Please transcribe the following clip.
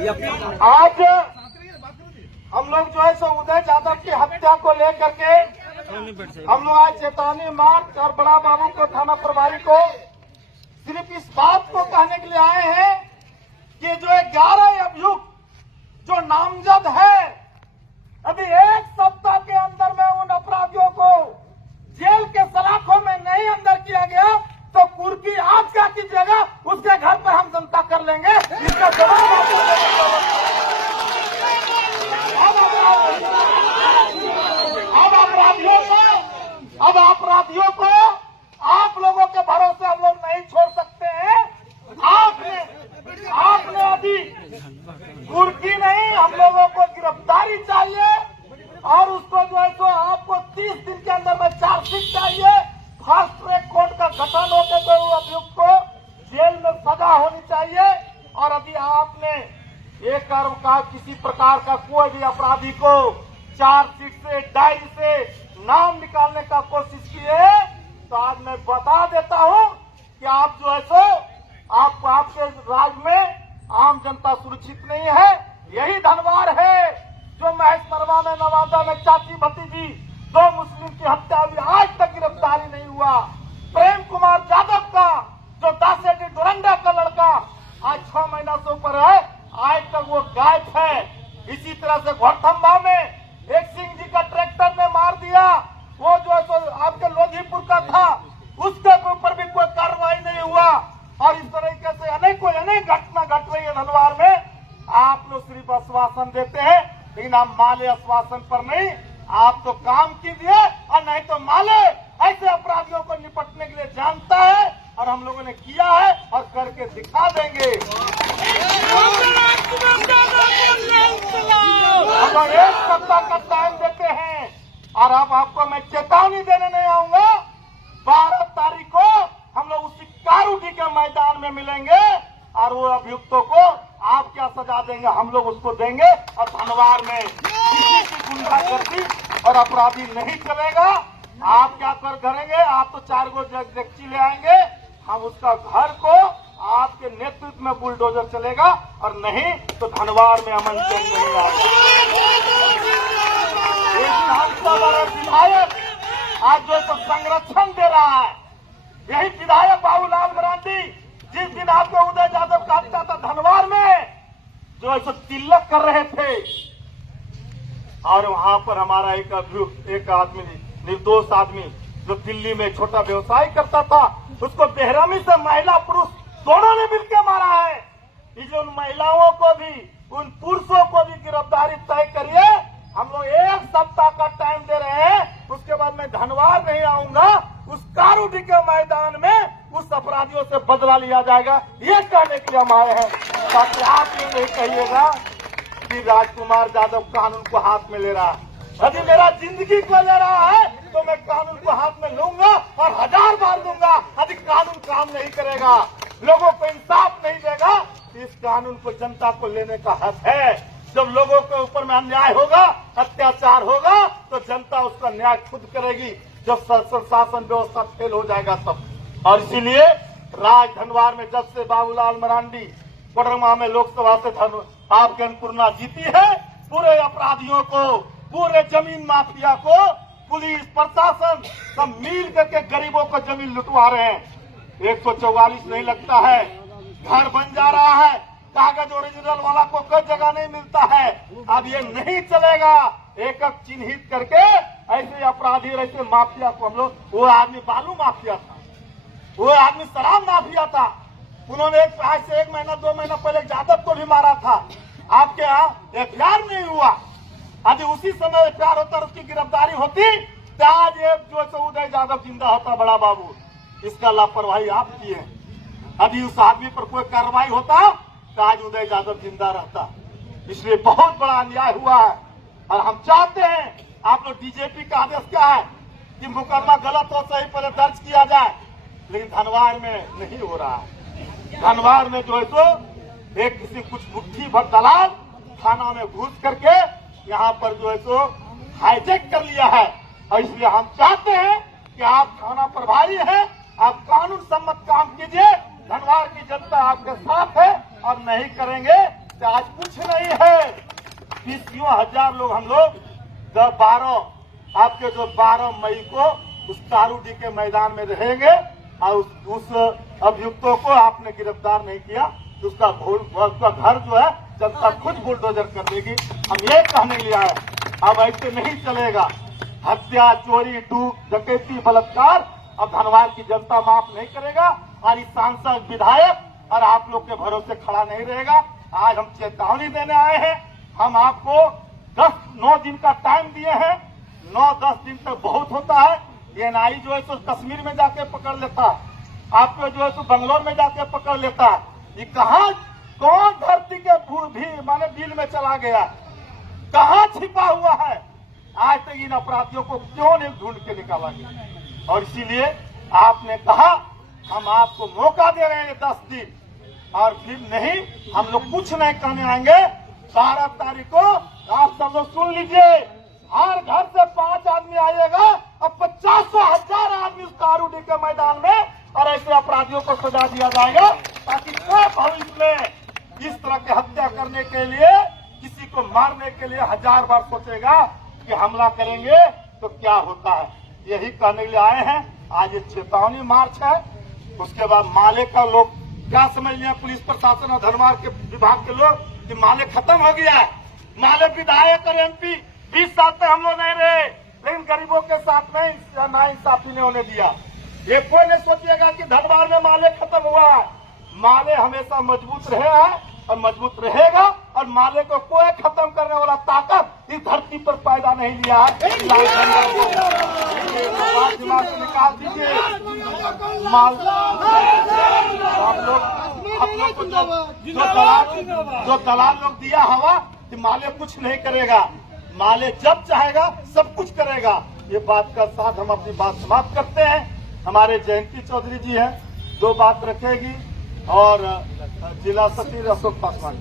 आज हम लोग जो है सो उदय यादव की हत्या को लेकर के हम लोग आज चेतावनी मार्च और बड़ा बाबू को थाना प्रभारी को सिर्फ इस बात को कहने के लिए आए हैं कि जो 11 अभियुक्त जो नामजद है, अभी एक सप्ताह के अंदर में उन अपराधियों को जेल के सलाखों में नहीं अंदर किया गया तो कुर्की आप क्या कीजिएगा, उसके घर पर हम जनता कर लेंगे। इसका जवाब अब अपराधियों को आप लोगों के भरोसे हम लोग नहीं छोड़ सकते हैं। आपने अभी कुर्की नहीं, हम लोगों को गिरफ्तारी चाहिए और उसको जो है तो आपको 30 दिन के अंदर में चार्जशीट चाहिए। फास्ट ट्रैक कोर्ट का गठन होकर तो अभियुक्त को जेल में सजा होनी चाहिए। और यदि आपने एक का किसी प्रकार का कोई भी अपराधी को चार्जशीट से, डायरी से नाम निकालने का कोशिश की है तो आज मैं बता देता हूं कि आप जो है सो आपके राज्य में आम जनता सुरक्षित नहीं है। यही धनवार है जो महेश मरवा में, नवादा में चाची भतीजी 2 मुस्लिम की हत्या हुई, आज तक गिरफ्तारी नहीं हुआ। प्रेम कुमार यादव का जो 10 डोरंडा का लड़का आज 6 महीना से ऊपर है, आज तक वो गायब है। इसी तरह से घोड़थम्बा में एक सिंह जी का ट्रैक्टर ने मार दिया, वो जो है तो आपके लोधीपुर का था, उसके ऊपर भी कोई कार्रवाई नहीं हुआ। और इस तरीके से अनेक घटना घट रही है धनवार में। आप लोग सिर्फ आश्वासन देते हैं, लेकिन आप माले आश्वासन पर नहीं, आप तो काम कीजिए और नहीं तो माले। ऐसे अपराधियों को निपटने के लिए जानता है और हम लोगों ने किया है और करके दिखा देंगे। हम लोग एक सप्ताह का टाइम देते हैं और अब आपको मैं चेतावनी देने नहीं आऊंगा। 12 तारीख को हम लोग उसी कारूटी के मैदान में मिलेंगे और वो अभियुक्तों को आप क्या सजा देंगे हम लोग उसको देंगे। और धनवार में किसी की गुंडागर्दी और अपराधी नहीं चलेगा। आप क्या करेंगे, आप तो 4 गो डेक्ची ले आएंगे, हम उसका घर को आपके नेतृत्व में बुलडोजर चलेगा और नहीं तो धनवार में अमन चैन नहीं आएगा। विधायक आज जो तो संरक्षण दे रहा है, यही विधायक बाबूलाल मरांडी जिस दिन आपको उदय यादव का हत्या था धनवार में जो ऐसा तिलक कर रहे थे और वहां पर हमारा एक आदमी निर्दोष आदमी जो दिल्ली में छोटा व्यवसाय करता था, उसको बेरहमी से महिला पुरुष दोनों ने मिलकर मारा है। इस उन महिलाओं को भी, उन पुरुषों को भी गिरफ्तारी तय करिए। हम लोग एक सप्ताह का टाइम दे रहे हैं, उसके बाद मैं धनवार नहीं आऊंगा। उस कारूटी के मैदान में उस अपराधियों से बदला लिया जाएगा, ये कहने के लिए हम आए हैं, ताकि आप ये नहीं कहिएगा कि राजकुमार यादव कानून को हाथ में ले रहा है। यदि मेरा जिंदगी को ले रहा है तो मैं कानून को हाथ में लूंगा और 1000 बार दूंगा। यदि कानून काम नहीं करेगा, लोगों को इंसाफ नहीं देगा, इस कानून को जनता को लेने का हक है। जब लोगों के ऊपर में अन्याय होगा, अत्याचार होगा तो जनता उसका न्याय खुद करेगी। जब शासन व्यवस्था फेल हो जाएगा तब। और इसीलिए धनवार में जब से बाबूलाल मरांडी कोडरमा में लोकसभा से आपके अन्नपूर्णा जीती है, पूरे अपराधियों को, पूरे जमीन माफिया को पुलिस प्रशासन सब मिल करके गरीबों को जमीन लुटवा रहे हैं। 144 नहीं लगता है, घर बन जा रहा है, कागज ओरिजिनल वाला को कोई जगह नहीं मिलता है। अब ये नहीं चलेगा। एक चिन्हित करके ऐसे अपराधी, ऐसे माफिया को हम लोग, वो आदमी बालू माफिया था, वो आदमी शराब माफिया था, उन्होंने आज से 1 महीना 2 महीना पहले यादव को भी मारा था। आपके यहाँ एफआईआर नहीं हुआ। यदि उसी समय एफआईआर होता और उसकी गिरफ्तारी होती तो आज जो उदय यादव जिंदा होता। बड़ा बाबू, इसका लापरवाही आप किए। यदि उस आदमी पर कोई कार्रवाई होता तो आज उदय यादव जिंदा रहता। इसलिए बहुत बड़ा अन्याय हुआ है और हम चाहते हैं, आप लोग डीजीपी का आदेश क्या है कि मुकदमा गलत हो सही पहले दर्ज किया जाए, लेकिन धनवार में नहीं हो रहा है। धनवार में जो है तो एक किसी कुछ मुट्ठी भर दलाल थाना में घुस करके यहाँ पर जो है तो हाईजैक कर लिया है। और इसलिए हम चाहते हैं कि आप थाना प्रभारी हैं, आप कानून सम्मत काम कीजिए। धनवार की जनता आपके साथ है और नहीं करेंगे तो आज कुछ नहीं है। 20,000 लोग हम लोग 12 आपके जो 12 मई को उस कारूडी के मैदान में रहेंगे और उस अभियुक्तों को आपने गिरफ्तार नहीं किया तो उसका घर जो है जनता खुद बुलडोजर कर देगी। हम ये कहने के लिए आए, अब ऐसे नहीं चलेगा। हत्या, चोरी, लूट, डकैती, बलात्कार अब धनवार की जनता माफ नहीं करेगा और इस सांसद, विधायक और आप लोग के भरोसे खड़ा नहीं रहेगा। आज हम चेतावनी देने आए हैं। हम आपको 9 दिन का टाइम दिए हैं। 9-10 दिन तक बहुत होता है। एनआई जो है तो कश्मीर में जाके पकड़ लेता है, आपको जो है तो बंगलोर में जाके पकड़ लेता है। ये कहाँ कौन धरती के भी माने बिल में चला गया, कहाँ छिपा हुआ है? आज तक इन अपराधियों को क्यों नहीं ढूंढ के निकाला गया? और इसीलिए आपने कहा हम आपको मौका दे रहे हैं 10 दिन और फिर नहीं, हम लोग कुछ नहीं कहने आएंगे। 12 तारीख को आप सब लोग सुन लीजिए, हर घर से 5 आदमी आएगा और 50,000 आदमी उस कारूडी के मैदान में और ऐसे अपराधियों को सजा दिया जाएगा ताकि कोई भविष्य में इस तरह की हत्या करने के लिए, किसी को मारने के लिए 1000 बार सोचेगा कि हमला करेंगे तो क्या होता है। यही कहने के लिए आए हैं। आज ये चेतावनी मार्च है। उसके बाद माले का लोग क्या समझ लिया, पुलिस प्रशासन और धनवार के विभाग के लोग, कि माले खत्म हो गया है। माले विधायक और एमपी 20 साल तक हम लोग नहीं रहे, लेकिन गरीबों के साथ में नाइंसाफी नहीं होने दिया। ये कोई नहीं सोचिएगा कि धनवार में माले खत्म हुआ है। माले हमेशा मजबूत रहे हैं और मजबूत रहेगा और माले को कोई खत्म करने वाला ताकत इस धरती पर पैदा नहीं लिया है। दिमाग से निकाल दीजिए। आप लोग को जो दलाल लोग दिया हवा कि माले कुछ नहीं करेगा, माले जब चाहेगा सब कुछ करेगा। ये बात का साथ हम अपनी बात समाप्त करते हैं। हमारे जयंती चौधरी जी हैं, 2 बात रखेगी और जिला सचिव अशोक पासवान।